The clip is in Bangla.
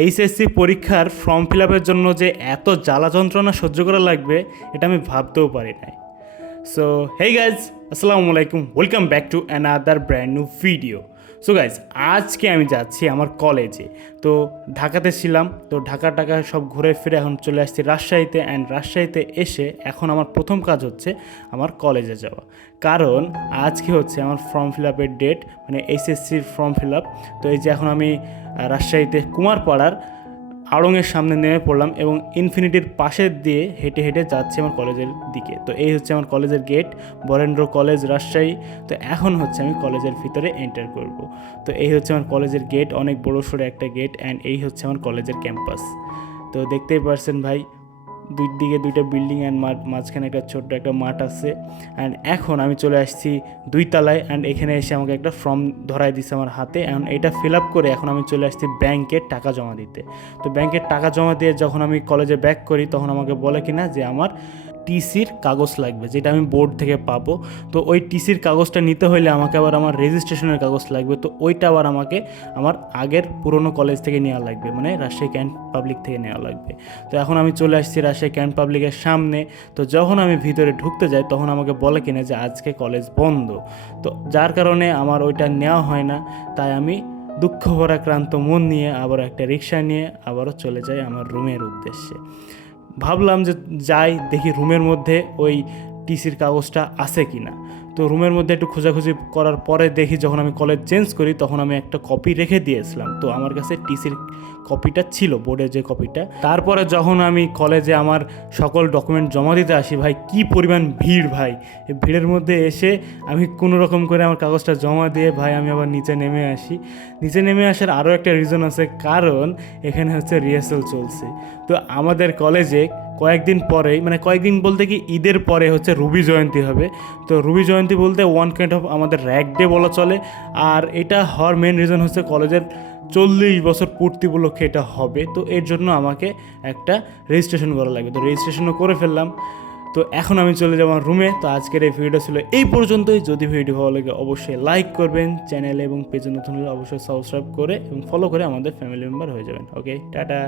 এইচএসসি পরীক্ষার ফর্ম ফিল আপের জন্য যে এত জ্বালা যন্ত্রণা সহ্য করা লাগবে এটা আমি ভাবতেও পারি নাই। সো হেই গাইজ, আসসালামু আলাইকুম, welcome back to another brand new video. So guys, আজকে আমি যাচ্ছি আমার কলেজে। তো ঢাকাতে ছিলাম, তো ঢাকা সব ঘুরে ফিরে এখন চলে আসছি রাজশাহীতে। অ্যান্ড রাজশাহীতে এসে এখন আমার প্রথম কাজ হচ্ছে আমার কলেজে যাওয়া, কারণ আজকে হচ্ছে আমার ফর্ম ফিল আপের ডেট, মানে এইচএসসির ফর্ম ফিল আপ। তো এই যে এখন আমি রাজশাহীতে কুমারপাড়ার আড়ংয়ের সামনে নেমে পড়লাম এবং ইনফিনিটির পাশে দিয়ে হেঁটে হেঁটে যাচ্ছি আমার কলেজের দিকে। তো এই হচ্ছে আমার কলেজের গেট, বরেন্দ্র কলেজ রাজশাহী। তো এখন হচ্ছে আমি কলেজের ভিতরে এন্টার করব। তো এই হচ্ছে আমার কলেজের গেট, অনেক বড় সড়ো একটা গেট। অ্যান্ড এই হচ্ছে আমার কলেজের ক্যাম্পাস। তো দেখতেই পারছেন ভাই, দুই দিকে দুইটা বিল্ডিং অ্যান্ড মাঝখানে একটা ছোট্ট একটা মাঠ আছে। অ্যান্ড এখন আমি চলে আসছি 2 তলায়। অ্যান্ড এখানে এসে আমাকে একটা ফর্ম ধরাই দিচ্ছে আমার হাতে। এখন এটা ফিল আপ করে এখন আমি চলে আসছি ব্যাংকে টাকা জমা দিতে। তো ব্যাংকের টাকা জমা দিয়ে যখন আমি কলেজে ব্যাক করি, তখন আমাকে বলে কিনা যে আমার টিসির কাগজ লাগবে, যেটা আমি বোর্ড থেকে পাবো। তো ওই টিসির কাগজটা নিতে হলে আমাকে আবার আমার রেজিস্ট্রেশনের কাগজ লাগবে। তো ওইটা আবার আমাকে আমার আগের পুরনো কলেজ থেকে নেওয়া লাগবে, মানে রাজশাহী ক্যান্ট পাবলিক থেকে নেওয়া লাগবে। তো এখন আমি চলে আসছি রাজশাহী ক্যান্ট পাবলিকের সামনে। তো যখন আমি ভিতরে ঢুকতে যাই, তখন আমাকে বলে কিনা যে আজকে কলেজ বন্ধ। তো যার কারণে আমার ওইটা নেওয়া হয় না। তাই আমি দুঃখ ভরাক্রান্ত মন নিয়ে আবার একটা রিক্সা নিয়ে আবারও চলে যাই আমার রুমের উদ্দেশ্যে। ভাবলাম যে যাই দেখি রুমের মধ্যে ওই টিসির কাগজটা আছে কি না। তো রুমের মধ্যে একটু খোঁজাখুঁজি করার পরে দেখি, যখন আমি কলেজ চেঞ্জ করি তখন আমি একটা কপি রেখে দিয়েছিলাম। তো আমার কাছে টিসির কপিটা ছিল, বোর্ডের যে কপিটা। তারপরে যখন আমি কলেজে আমার সকল ডকুমেন্ট জমা দিতে আসি, ভাই কি পরিমাণ ভিড়! ভাই এই ভিড়ের মধ্যে এসে আমি কোনো রকম করে আমার কাগজটা জমা দিয়ে ভাই আমি আবার নিচে নেমে আসি। নিচে নেমে আসার আরও একটা রিজন আছে, কারণ এখানে হচ্ছে রিহার্সাল চলছে। তো আমাদের কলেজে কয়েকদিন পরেই, মানে কয়েকদিন বলতে কি ঈদের পরে হচ্ছে রুবি জয়ন্তী হবে। তো রুবি জয়ন্তী বলতে ওয়ান কাইন্ড অফ আমাদের র্যাক ডে বলা চলে। আর এটা হওয়ার মেন রিজন হচ্ছে কলেজের 40 বছর পূর্তি উপলক্ষে এটা হবে। তো এর জন্য আমাকে একটা রেজিস্ট্রেশন করা লাগবে। তো রেজিস্ট্রেশনও করে ফেললাম। তো এখন আমি চলে যাবো আমার রুমে। তো আজকের এই ভিডিওটা ছিল এই পর্যন্তই। যদি ভিডিও ভালো লাগে অবশ্যই লাইক করবেন, চ্যানেলে এবং পেজে নতুন হলে অবশ্যই সাবস্ক্রাইব করে এবং ফলো করে আমাদের ফ্যামিলি মেম্বার হয়ে যাবেন। ওকে, টাটা।